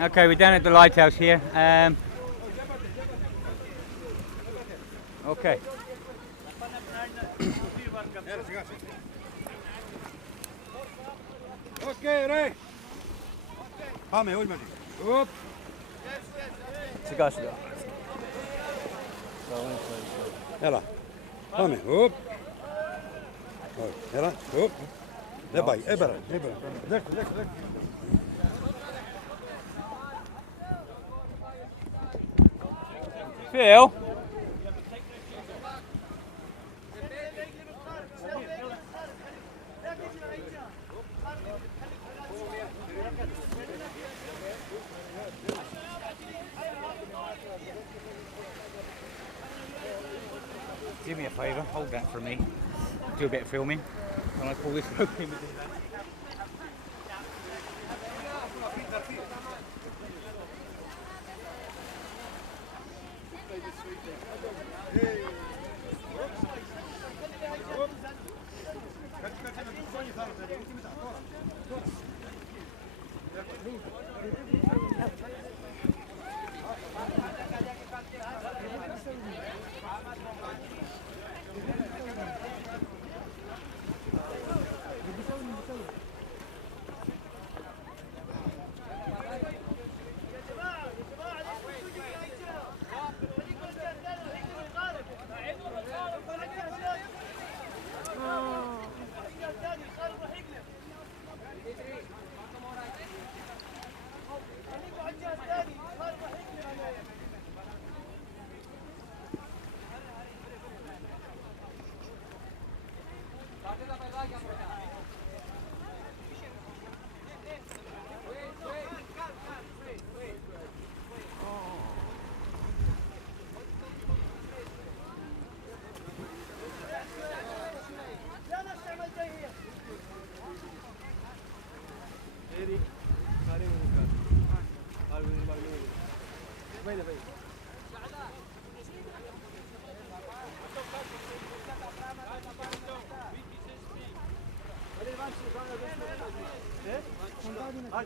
Okay, we're down at the lighthouse here. Okay. Okay, Ray. Πάμε, όλοι μαζί. Σιγά σιγά. Έλα. Πάμε. Έλα. Δεν πάει. Έμπερα. Δέχτε. Phil? Do me a favour, hold that for me. Do a bit of filming. When I pull this rope in.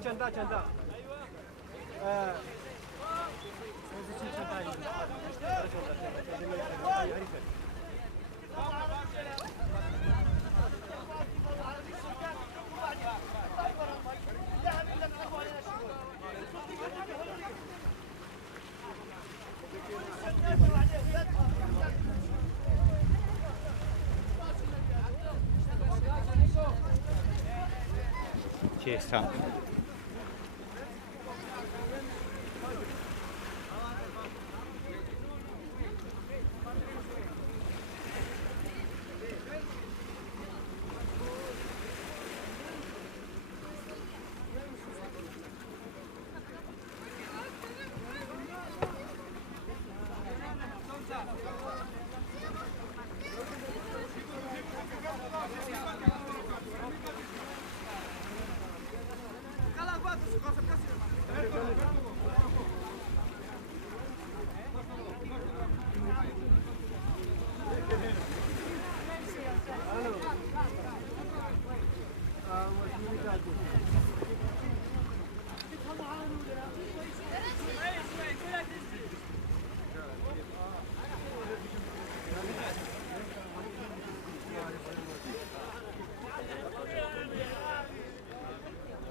Çanta. Cheers, Tom.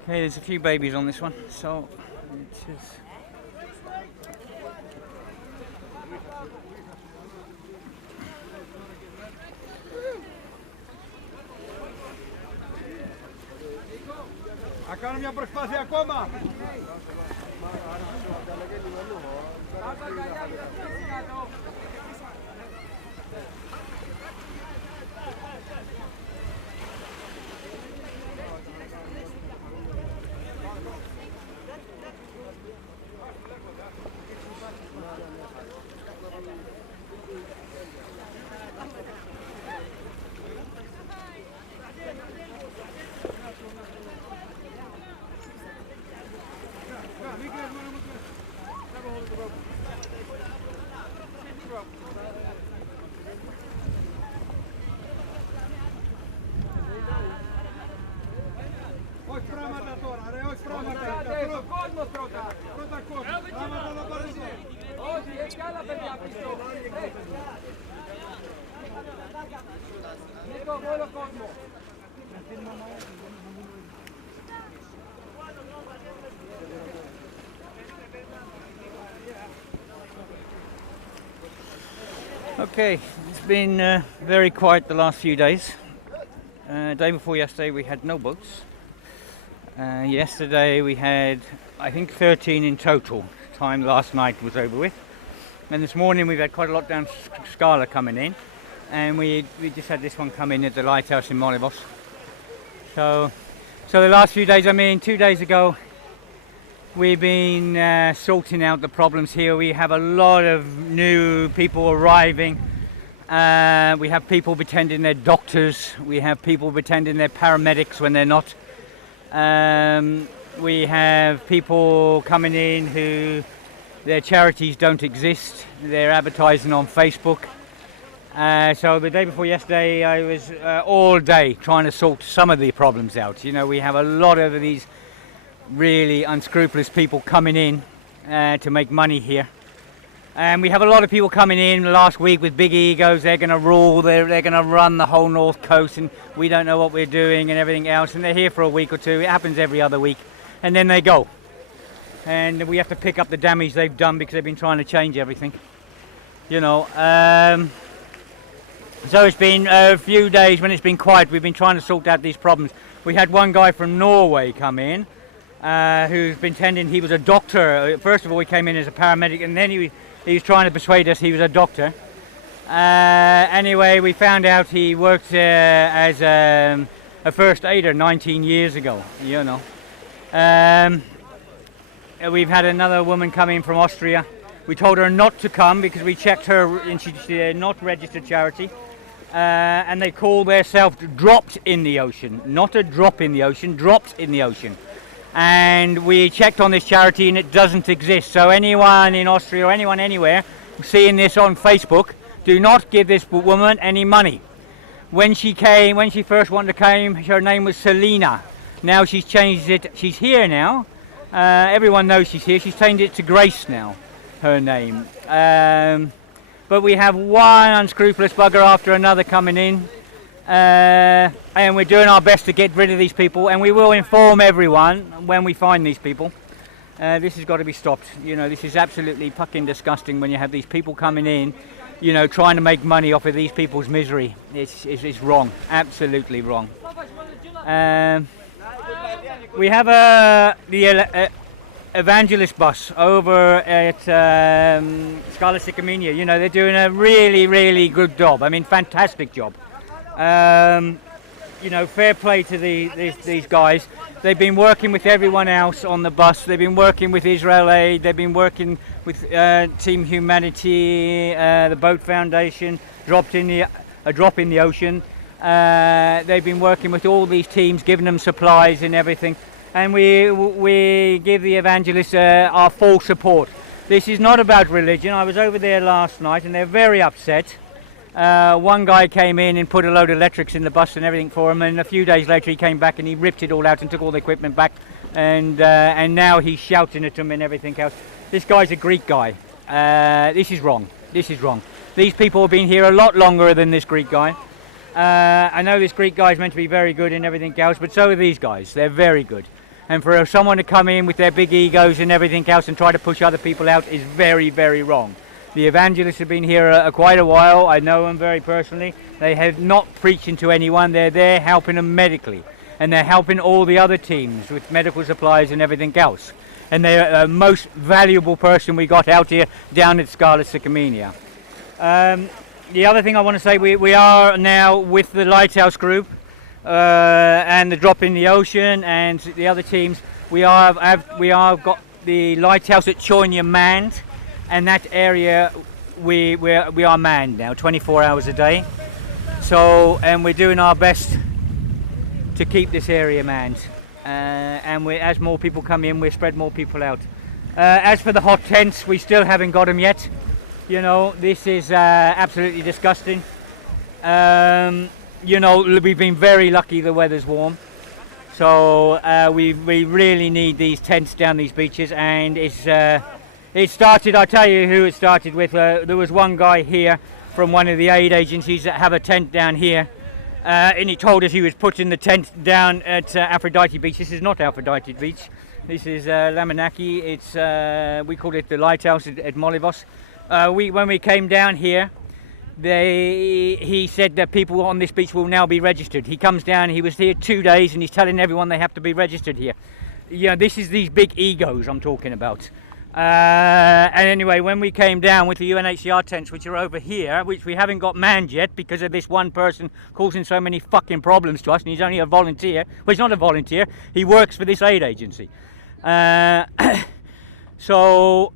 Okay, there's a few babies on this one, so it is. Θα κάνω μια προσπάθεια ακόμα. Όχι πράγματα τώρα, ρε, όχι πράγματα. Okay, it's been very quiet the last few days. Day before yesterday we had no boats. Yesterday we had, I think, 13 in total. Time last night was over with. And this morning we've had quite a lot down Scala coming in. And we just had this one come in at the lighthouse in Molivos. So the last few days, I mean 2 days ago, we've been sorting out the problems here. We have a lot of new people arriving. We have people pretending they're doctors. We have people pretending they're paramedics when they're not. We have people coming in who their charities don't exist. They're advertising on Facebook. So the day before yesterday, I was all day trying to sort some of the problems out. You know, we have a lot of these really unscrupulous people coming in to make money here. And we have a lot of people coming in last week with big egos. They're going to rule, they're going to run the whole North Coast, and we don't know what we're doing and everything else. And they're here for a week or two. It happens every other week. And then they go. And we have to pick up the damage they've done because they've been trying to change everything. You know. So it's been a few days when it's been quiet. We've been trying to sort out these problems. We had one guy from Norway come in who's been pretending he was a doctor. First of all, he came in as a paramedic, and then he was trying to persuade us he was a doctor. Anyway, we found out he worked as a first aider 19 years ago, you know. We've had another woman come in from Austria. We told her not to come because we checked her and she's not registered charity. And they call themselves Dropped in the Ocean. Not a drop in the ocean, Dropped in the Ocean. And we checked on this charity and it doesn't exist. So anyone in Austria or anyone anywhere seeing this on Facebook, do not give this woman any money. When she first wanted to come, her name was Selina. Now she's changed it. She's here now. Everyone knows she's here. She's changed it to Grace now, her name. But we have one unscrupulous bugger after another coming in. And we're doing our best to get rid of these people, and we will inform everyone when we find these people. This has got to be stopped. You know, this is absolutely fucking disgusting when you have these people coming in, you know, trying to make money off of these people's misery. It's wrong, absolutely wrong. We have the Adventist bus over at Scala Sicamania. You know, they're doing a really, really good job. I mean, fantastic job. You know, fair play to these guys. They've been working with everyone else on the bus. They've been working with Israel Aid. They've been working with Team Humanity, the Boat Foundation, A Drop in the Ocean. They've been working with all these teams, giving them supplies and everything. And we give the evangelists our full support. This is not about religion. I was over there last night and they're very upset. One guy came in and put a load of electrics in the bus and everything for him, and a few days later he came back and he ripped it all out and took all the equipment back, and now he's shouting at them and everything else. This guy's a Greek guy. This is wrong. This is wrong. These people have been here a lot longer than this Greek guy. I know this Greek guy is meant to be very good and everything else, but so are these guys. They're very good. And for someone to come in with their big egos and everything else and try to push other people out is very, very wrong. The evangelists have been here quite a while. I know them very personally. They have not preaching to anyone. They're there helping them medically. And they're helping all the other teams with medical supplies and everything else. And they're the most valuable person we got out here down at Scala Sicamania. The other thing I want to say, we are now with the Lighthouse Group and the Drop in the Ocean and the other teams. We are got the lighthouse at Choinia manned. And that area we are manned now 24 hours a day. So, and we're doing our best to keep this area manned. And as more people come in, we spread more people out. As for the hot tents, we still haven't got them yet. You know, this is absolutely disgusting. You know, we've been very lucky the weather's warm. So we really need these tents down these beaches, and it started, I'll tell you who it started with. There was one guy here from one of the aid agencies that have a tent down here, and he told us he was putting the tent down at Aphrodite Beach. This is not Aphrodite Beach, this is Lamanaki. It's we call it the lighthouse at Molivos. When we came down here, he said that people on this beach will now be registered. He comes down, he was here 2 days, and he's telling everyone they have to be registered here. This is these big egos I'm talking about. And anyway, when we came down with the UNHCR tents, which are over here, which we haven't got manned yet because of this one person causing so many fucking problems to us, and he's only a volunteer. Well, he's not a volunteer, he works for this aid agency. So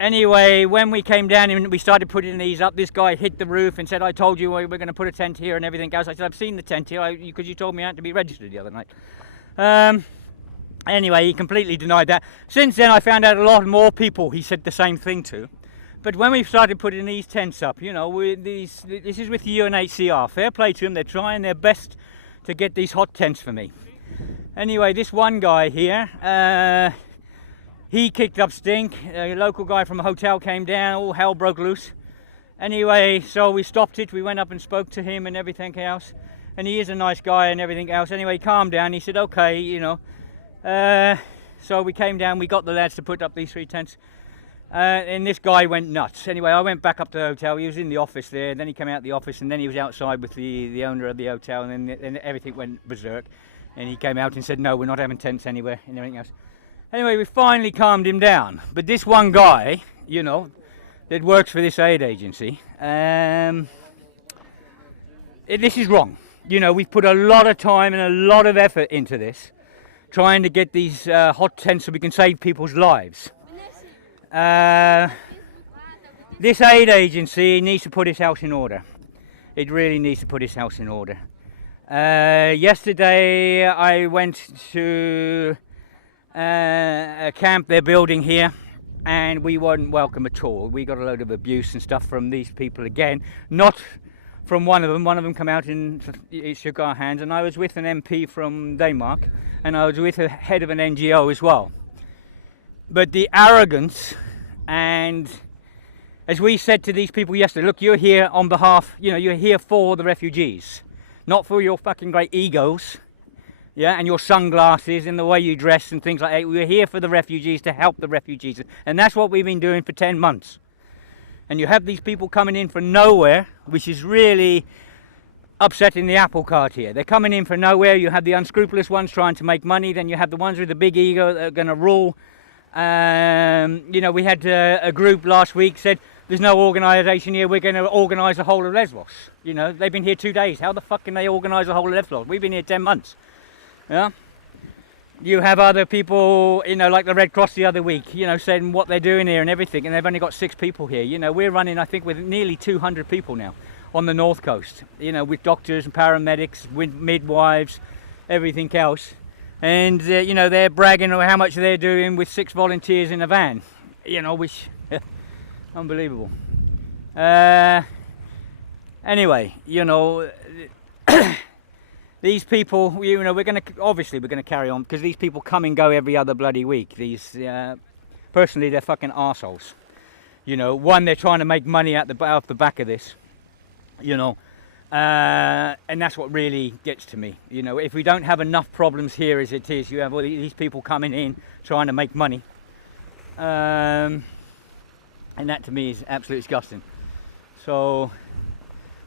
anyway, when we came down and we started putting these up, this guy hit the roof and said, I told you we were going to put a tent here and everything else. I said, I've seen the tent here because you told me I had to be registered the other night. Anyway, he completely denied that. Since then, I found out a lot more people he said the same thing to. But when we started putting these tents up, this is with the UNHCR. Fair play to them, they're trying their best to get these hot tents for me. Anyway, this one guy here, he kicked up stink. A local guy from a hotel came down, all hell broke loose. Anyway, so we stopped it, we went up and spoke to him and everything else. And he is a nice guy and everything else. Anyway, he calmed down, he said, okay, so we came down, we got the lads to put up these 3 tents. And this guy went nuts. Anyway, I went back up to the hotel, he was in the office there, then he came out of the office, and then he was outside with the owner of the hotel, and then everything went berserk. And he came out and said, no, we're not having tents anywhere, and everything else. Anyway, we finally calmed him down. But this one guy, that works for this aid agency, this is wrong. We've put a lot of time and a lot of effort into this, trying to get these hot tents so we can save people's lives. This aid agency needs to put its house in order. It really needs to put its house in order. Yesterday I went to a camp they're building here, and we weren't welcome at all. We got a load of abuse and stuff from these people again, not from one of them. One of them come out and shook our hands, and I was with an MP from Denmark, and I was with a head of an NGO as well. But the arrogance, and as we said to these people yesterday, look, you're here on behalf, you're here for the refugees, not for your fucking great egos, and your sunglasses and the way you dress and things like that. We're here for the refugees, to help the refugees, and that's what we've been doing for 10 months. And you have these people coming in from nowhere, which is really upsetting the apple cart here. They're coming in from nowhere. You have the unscrupulous ones trying to make money, then you have the ones with the big ego that are going to rule. We had a group last week said, there's no organisation here, we're going to organise the whole of Lesbos. They've been here 2 days. How the fuck can they organise the whole of Lesbos? We've been here 10 months. Yeah. You have other people, like the Red Cross the other week, saying what they're doing here and everything, and they've only got 6 people here. We're running, I think, with nearly 200 people now on the north coast, with doctors and paramedics, with midwives, everything else. And, they're bragging about how much they're doing with 6 volunteers in a van, which, unbelievable. Anyway, these people, we're going to carry on, because these people come and go every other bloody week. These, personally, they're fucking arseholes. One, they're trying to make money out the back of this, and that's what really gets to me. If we don't have enough problems here as it is, you have all these people coming in trying to make money, and that to me is absolutely disgusting. So,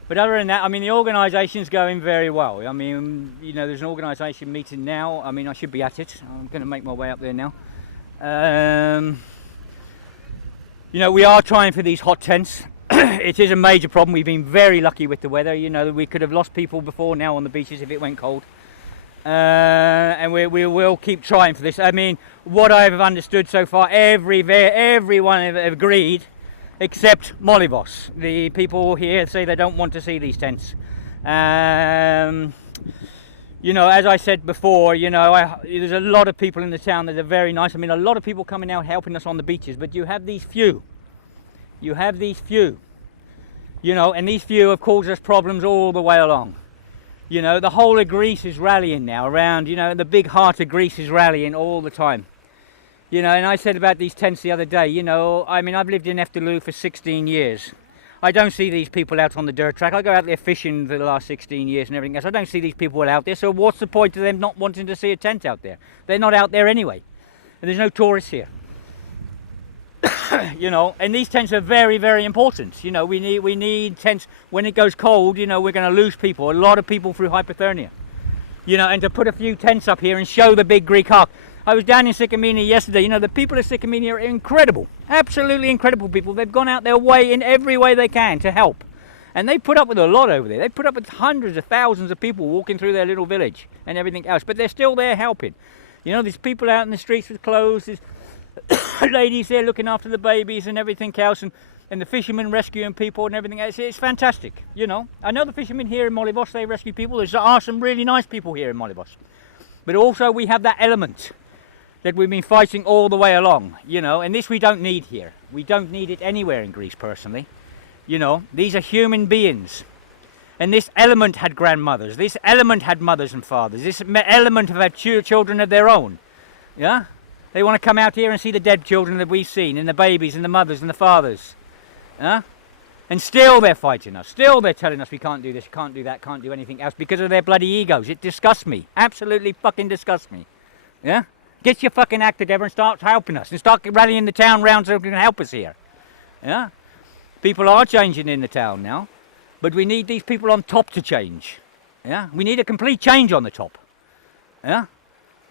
but other than that, the organisation's going very well. There's an organisation meeting now. I should be at it. I'm going to make my way up there now. We are trying for these hot tents. It is a major problem. We've been very lucky with the weather. We could have lost people before now on the beaches if it went cold. And we will keep trying for this. What I've understood so far, everyone have agreed, except Molivos. The people here say they don't want to see these tents. As I said before, there's a lot of people in the town that are very nice. A lot of people coming out helping us on the beaches, but you have these few. And these few have caused us problems all the way along. You know, the whole of Greece is rallying now around, you know, the big heart of Greece is rallying all the time. You know, and I said about these tents the other day, you know, I mean, I've lived in Efteling for 16 years. I don't see these people out on the dirt track. I go out there fishing for the last 16 years and everything else. I don't see these people out there, so what's the point of them not wanting to see a tent out there? They're not out there anyway. And there's no tourists here. You know, and these tents are very, very important. You know, we need tents. When it goes cold, you know, we're going to lose people, a lot of people through hypothermia. You know, and to put a few tents up here and show the big Greek ark. I was down in Sycamenia yesterday. You know, the people of Sycamenia are incredible, absolutely incredible people. They've gone out their way in every way they can to help. And they put up with a lot over there. They put up with hundreds of thousands of people walking through their little village and everything else. But they're still there helping. You know, there's people out in the streets with clothes. There's ladies there looking after the babies and everything else, and the fishermen rescuing people and everything else. It's fantastic, you know. I know the fishermen here in Molivos, they rescue people. There are some really nice people here in Molivos. But also we have that element that we've been fighting all the way along, you know, and this we don't need here. We don't need it anywhere in Greece, personally. You know, these are human beings. And this element had grandmothers. This element had mothers and fathers. This element have had children of their own. Yeah? They want to come out here and see the dead children that we've seen, and the babies, and the mothers, and the fathers. Huh? And still they're fighting us. Still they're telling us we can't do this, can't do that, can't do anything else because of their bloody egos. It disgusts me. Absolutely fucking disgusts me. Yeah? Get your fucking act together and start helping us. And start rallying the town round so they can help us here. Yeah? People are changing in the town now. But we need these people on top to change. Yeah? We need a complete change on the top. Yeah?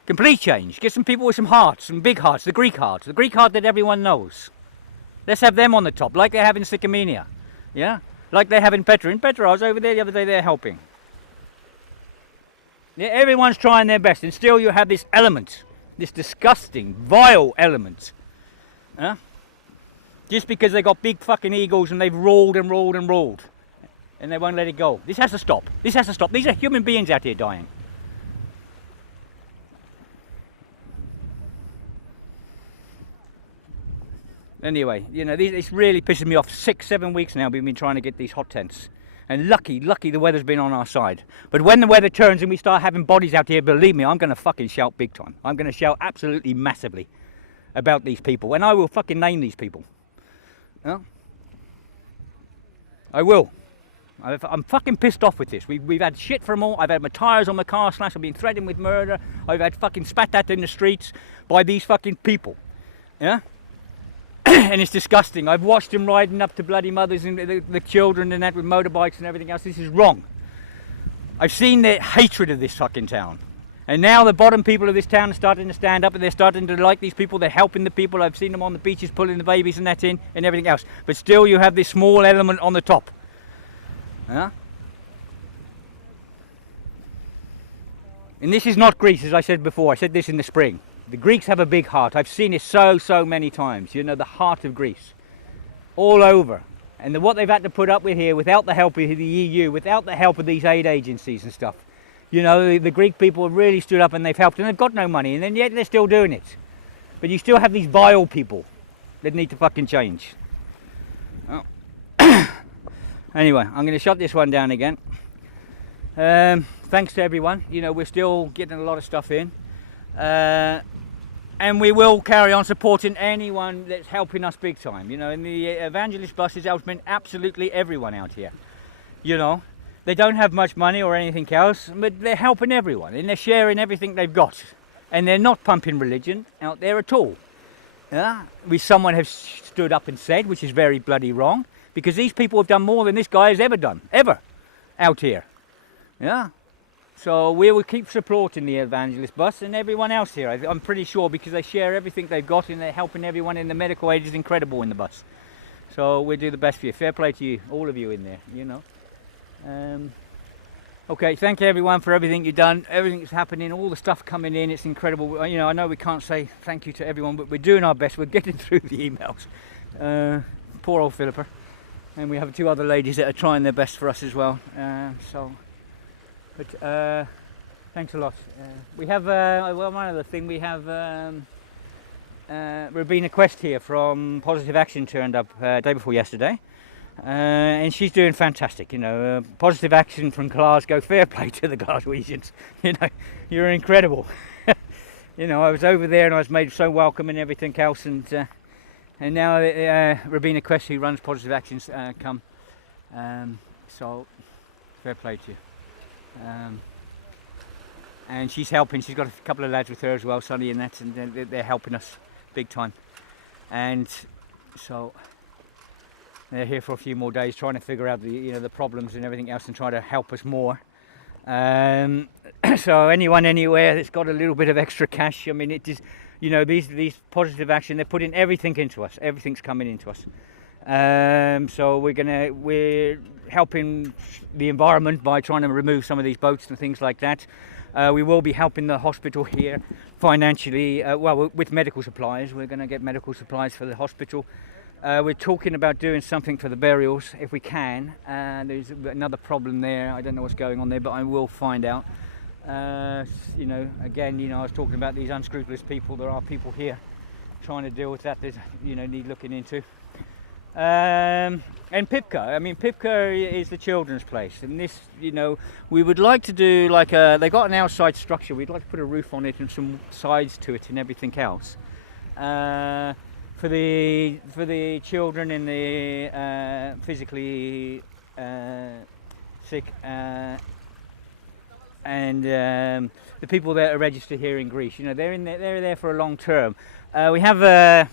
Complete change. Get some people with some hearts, some big hearts, the Greek heart that everyone knows. Let's have them on the top, like they have in Sycamenia. Yeah? Like they have in Petra. In Petra, I was over there the other day, they're helping. Yeah, everyone's trying their best, and still you have this element, this disgusting, vile element. Yeah? Just because they got big fucking egos and they've ruled and ruled and ruled. And they won't let it go. This has to stop. This has to stop. These are human beings out here dying. Anyway, you know, it's really pissing me off. 6-7 weeks now we've been trying to get these hot tents. And lucky the weather's been on our side. But when the weather turns and we start having bodies out here, believe me, I'm going to fucking shout big time. I'm going to shout absolutely massively about these people. And I will fucking name these people. Yeah? I will. I'm fucking pissed off with this. We've had shit from all. I've had my tyres on my car slashed. I've been threatened with murder. I've had fucking spat at in the streets by these fucking people. Yeah? And it's disgusting. I've watched them riding up to bloody mothers and the children and that with motorbikes and everything else. This is wrong. I've seen their hatred of this fucking town. And now the bottom people of this town are starting to stand up and they're starting to like these people. They're helping the people. I've seen them on the beaches pulling the babies and that in and everything else. But still you have this small element on the top. Yeah? And this is not Greece, as I said before. I said this in the spring. The Greeks have a big heart. I've seen it so many times. You know, the heart of Greece. All over. And what they've had to put up with here without the help of the EU, without the help of these aid agencies and stuff. You know, the Greek people have really stood up and they've helped, and they've got no money, and then yet they're still doing it. But you still have these vile people that need to fucking change. Oh. Anyway, I'm going to shut this one down again. Thanks to everyone. You know, we're still getting a lot of stuff in. And we will carry on supporting anyone that's helping us big time. You know, in the Evangelist Bus is helping absolutely everyone out here. You know, they don't have much money or anything else, but they're helping everyone and they're sharing everything they've got. And they're not pumping religion out there at all. Yeah? Which someone has stood up and said, which is very bloody wrong, because these people have done more than this guy has ever done, ever, out here. Yeah? So we will keep supporting the Evangelist Bus and everyone else here, I'm pretty sure, because they share everything they've got and they're helping everyone in the medical aid is incredible in the bus. So we'll do the best for you. Fair play to you, all of you in there, you know. Okay, thank you everyone for everything you've done, everything that's happening, all the stuff coming in, it's incredible. You know, I know we can't say thank you to everyone, but we're doing our best, we're getting through the emails. Poor old Philippa. And we have two other ladies that are trying their best for us as well. But thanks a lot. We have, well, one other thing, we have Robina Quest here from Positive Action turned up day before yesterday. and she's doing fantastic. Positive action from Glasgow. Fair play to the Glaswegians. You're incredible. I was over there and I was made so welcome and everything else, and now Robina Quest, who runs Positive Actions, come. So fair play to you. And she's helping. She's got a couple of lads with her as well, Sonny and that, and they're helping us big time. And so they're here for a few more days, trying to figure out the problems and everything else, and try to help us more. So anyone anywhere that's got a little bit of extra cash, I mean, it is, these Positive Action, they're putting everything into us. Everything's coming into us. So we're helping the environment by trying to remove some of these boats and things like that. We will be helping the hospital here financially, with medical supplies. We're going to get medical supplies for the hospital. We're talking about doing something for the burials if we can. There's another problem there. I don't know what's going on there, but I will find out. Again, I was talking about these unscrupulous people. There are people here trying to deal with that. There's, need looking into. And Pipka. Pipka is the children's place, and this, we would like to do they got an outside structure. We'd like to put a roof on it and some sides to it and everything else. For the children and the physically sick and the people that are registered here in Greece, they're there for a long term. We have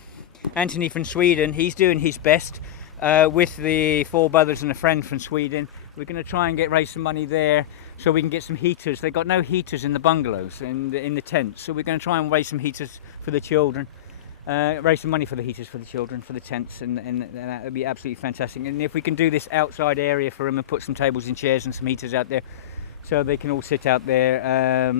Anthony from Sweden. He's doing his best with the 4 brothers and a friend from Sweden. We're going to try and raise some money there so we can get some heaters. They've got no heaters in the bungalows and in the tents, so we're going to try and raise some heaters for the children. Raise some money for the heaters for the children, for the tents, and that would be absolutely fantastic. And if we can do this outside area for them and put some tables and chairs and some heaters out there so they can all sit out there,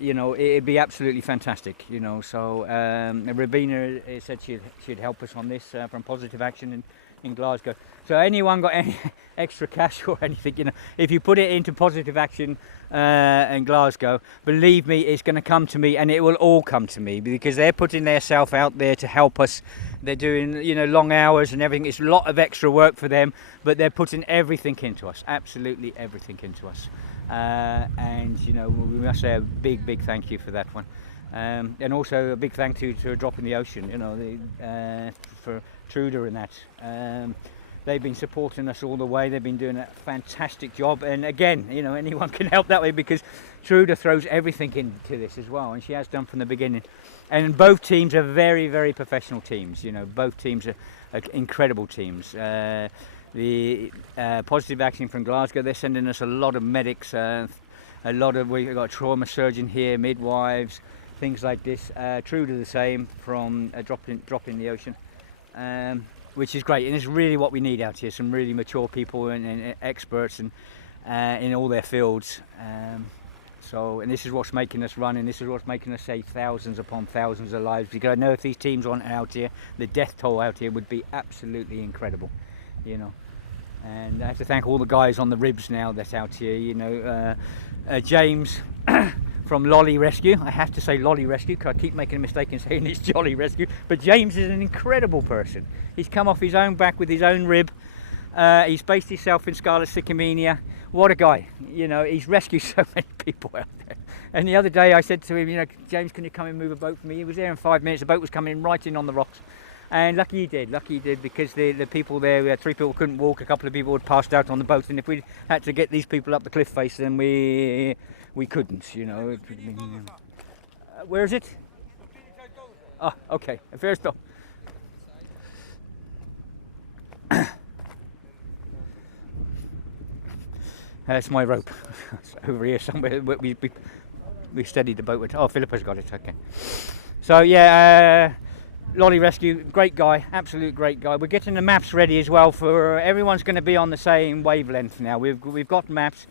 it'd be absolutely fantastic. So Rabina said she'd help us on this from Positive Action in Glasgow. So anyone got any extra cash or anything, if you put it into Positive Action in Glasgow, believe me, it's going to come to me, and it will all come to me, because they're putting their self out there to help us. They're doing long hours and everything. It's a lot of extra work for them, but they're putting everything into us, absolutely everything into us. And we must say a big thank you for that one. And also a big thank you to A Drop in the Ocean, for Truda and that. They've been supporting us all the way. They've been doing a fantastic job. And again, anyone can help that way, because Truda throws everything into this as well, and she has done from the beginning. And both teams are very, very professional teams. Both teams are incredible teams. The Positive Action from Glasgow, they're sending us a lot of medics. We've got a trauma surgeon here, midwives, things like this. Truda the same from A Drop in the Ocean. Which is great, and it's really what we need out here, some really mature people and experts and in all their fields. And this is what's making us run, and this is what's making us save thousands upon thousands of lives, because I know if these teams weren't out here, the death toll out here would be absolutely incredible. And I have to thank all the guys on the ribs now that's out here. James from Lolly Rescue. I have to say Lolly Rescue because I keep making a mistake in saying it's Jolly Rescue, but James is an incredible person. He's come off his own back with his own rib. He's based himself in Scarlet Sycamania. What a guy. He's rescued so many people out there. And the other day I said to him, James, can you come and move a boat for me? He was there in 5 minutes. The boat was coming right in on the rocks. And lucky he did, because the people there, we had 3 people couldn't walk, a couple of people had passed out on the boat, and if we had to get these people up the cliff face, then we couldn't, Where is it? Oh, okay, first off. That's my rope. It's over here somewhere. We steadied the boat with. Oh, Philippa's got it, okay. So yeah, Lolly Rescue, great guy, absolute great guy. We're getting the maps ready as well for everyone's going to be on the same wavelength now. We've got maps.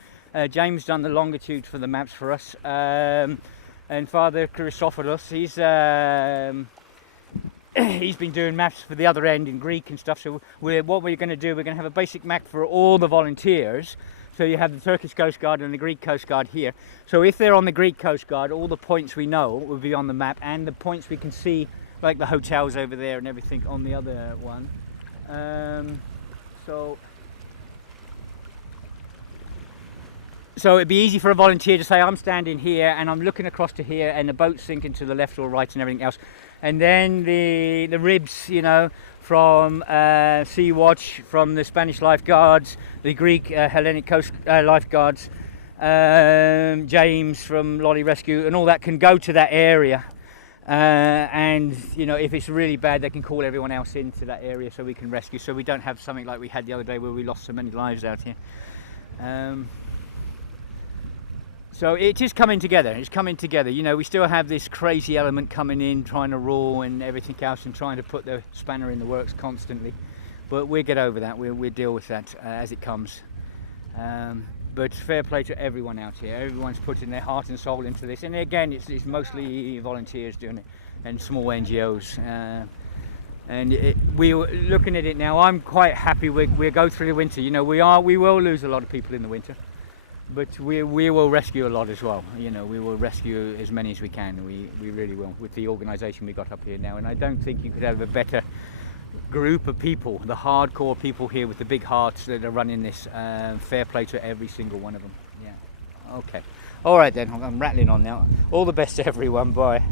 James done the longitude for the maps for us, and Father Christopoulos, he's been doing maps for the other end in Greek and stuff. So what we're going to do, we're going to have a basic map for all the volunteers. So you have the Turkish Coast Guard and the Greek Coast Guard here. So if they're on the Greek Coast Guard, all the points we know will be on the map, and the points we can see, like the hotels over there and everything, on the other one. So So it'd be easy for a volunteer to say, I'm standing here and I'm looking across to here and the boat's sinking to the left or right and everything else. And then the ribs, you know, from Sea Watch, from the Spanish lifeguards, the Greek Hellenic Coast lifeguards, James from Lolly Rescue, and all that can go to that area. And you know, if it's really bad, they can call everyone else into that area so we can rescue, so we don't have something like we had the other day where we lost so many lives out here. So it is coming together, it's coming together. You know, we still have this crazy element coming in, trying to rule and everything else, and trying to put the spanner in the works constantly. But we'll get over that, we'll deal with that as it comes. But fair play to everyone out here. Everyone's putting their heart and soul into this. And again, it's mostly volunteers doing it, and small NGOs. We're looking at it now. I'm quite happy we'll go through the winter. You know, we will lose a lot of people in the winter, but we will rescue a lot as well. You know, we will rescue as many as we can. We really will, with the organisation we got up here now. And I don't think you could have a better group of people, the hardcore people here with the big hearts that are running this. Fair play to every single one of them. Yeah. Okay. All right then. I'm rattling on now. All the best to everyone. Bye.